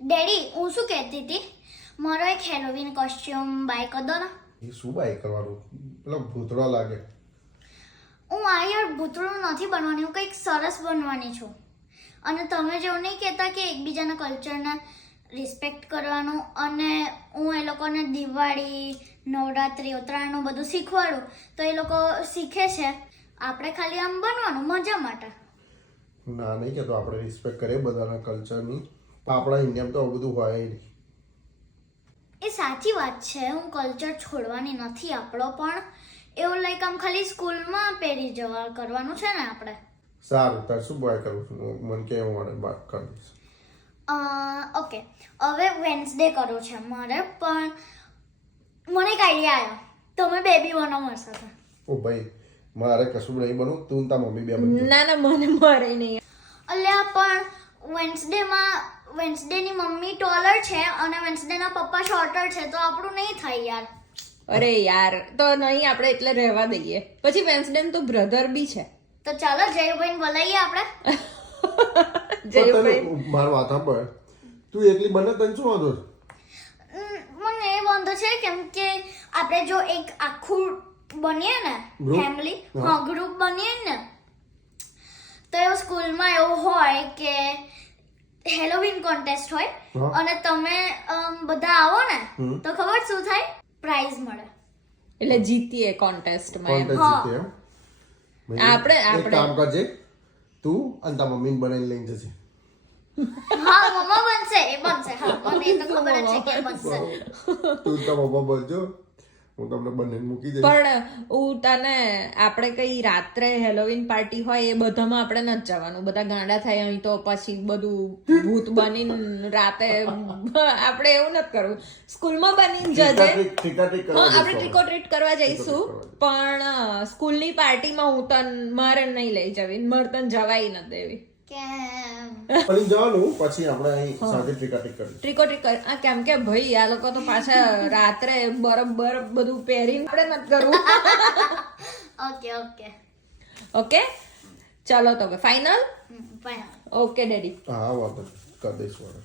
Daddy હું શું કહેતી હતી મારો એક હેલોવીન કોસ્ટ્યુમ બાય કરી દો ને એ શું બાય કરવાનું પેલો ભૂતળો લાગે હું આ યાર ભૂતળું નથી બનવાની હું કંઈક સરસ બનવાની છું અને તમે જેવું નહીં કહેતા કે એકબીજાના કલ્ચરને રિસ્પેક્ટ કરવાનું અને હું એ લોકોને દિવાળી નવરાત્રિ ઉત્તરાયણનું બધું શીખવાડું તો એ લોકો શીખે છે આપણે ખાલી આમ બનવાનું મજા માટે ના નહીં કહેતો આપણે રિસ્પેક્ટ કરીએ બધાના કલ્ચરની આપણા ઇન્ડિયામાં તો આવું બધું હોય નહીં એ સાચી વાત છે હું કલ્ચર છોડવાની નથી આપણો પણ એવું લાઈક આમ ખાલી સ્કૂલમાં પહેરી જવા કરવાનું છે ને આપણે સારું તાર શું બોય કરું છું મને કે હું વાત કરી દઈશ ઓકે હવે વેન્સડે કરવું છે મારે પણ મને એક આઈડિયા આવ્યો તમે બેબી બનો મારી સાથે ઓ ભાઈ મારે કશું નહીં બનવું તું ને તાર મમ્મી બે બનજો ના ના મને મારે નહીં અલ્યા પણ વેન્સડેની મમ્મી ટોલર છે અને વેન્સડેના પપ્પા શોર્ટર છે તો આપણું નહીં થાય યાર અરે યાર તો નહીં આપણે એટલે રહેવા દઈએ પછી વેન્સડે તો બ્રધર બી છે તો ચાલો જયુભાઈને બોલાવીએ આપણે મારું વાત સાંભળ તું એકલી બને તને શું વાંધો છે? મને એ વાંધો છે કેમ કે આપણે જો એક આખું બનીએ ને Group? ફેમિલી હા ગ્રુપ બનીએ ને તો એવું સ્કૂલમાં એવું હોય કે હેલોવીન કોન્ટેસ્ટ હોય હા. અને તમે બધા આવો ને હમ. તો ખબર શું થાય પ્રાઇઝ મળે એટલે જીતીએ કોન્ટેસ્ટમાં એમ કોન્ટેસ્ટ હા. જીતે એમ આપણે- એક કામ કરજે તું અને તાર મમ્મીને બનાવીને લઈને જજે હા મમ્મા બનશે એ બનશે હા મને એ તો ખબર જ છે કે બનશે તું તાર પપ્પા બોલજો હું તમને બંનેને મૂકી દઈશ પણ હું તને આપણે કઈ રાત્રે હેલોવીન પાર્ટી હોય એ બધામાં આપણે નથી જવાનું બધા ગાંડા થાય અહીં તો પછી બધું ભૂત બનીને રાતે આપણે એવું નથી કરવું સ્કૂલમાં બનીને જજે ઠીકા હા આપણે ટ્રીકો ટ્રીટ કરવા જઈશું પણ સ્કૂલની પાર્ટીમાં હું તને મારે નહીં લઈ જવી મારે તને જવાય ન દેવી કેમ ફરી જવાનું પછી આપણે અહીં સાથે ઠીકા કરીશું ટ્રીકો ટ્રીક આ કેમ કે ભાઈ આ લોકો તો પાછા રાત્રે બરફ બધું પહેરીને આપણે નથી કરવું ઓકે ઓકે ઓકે ચાલો તો ફાઇનલ ફાઇનલ ઓકે ડેડી હા વાંધો નહીં. કરી દઈશું હવે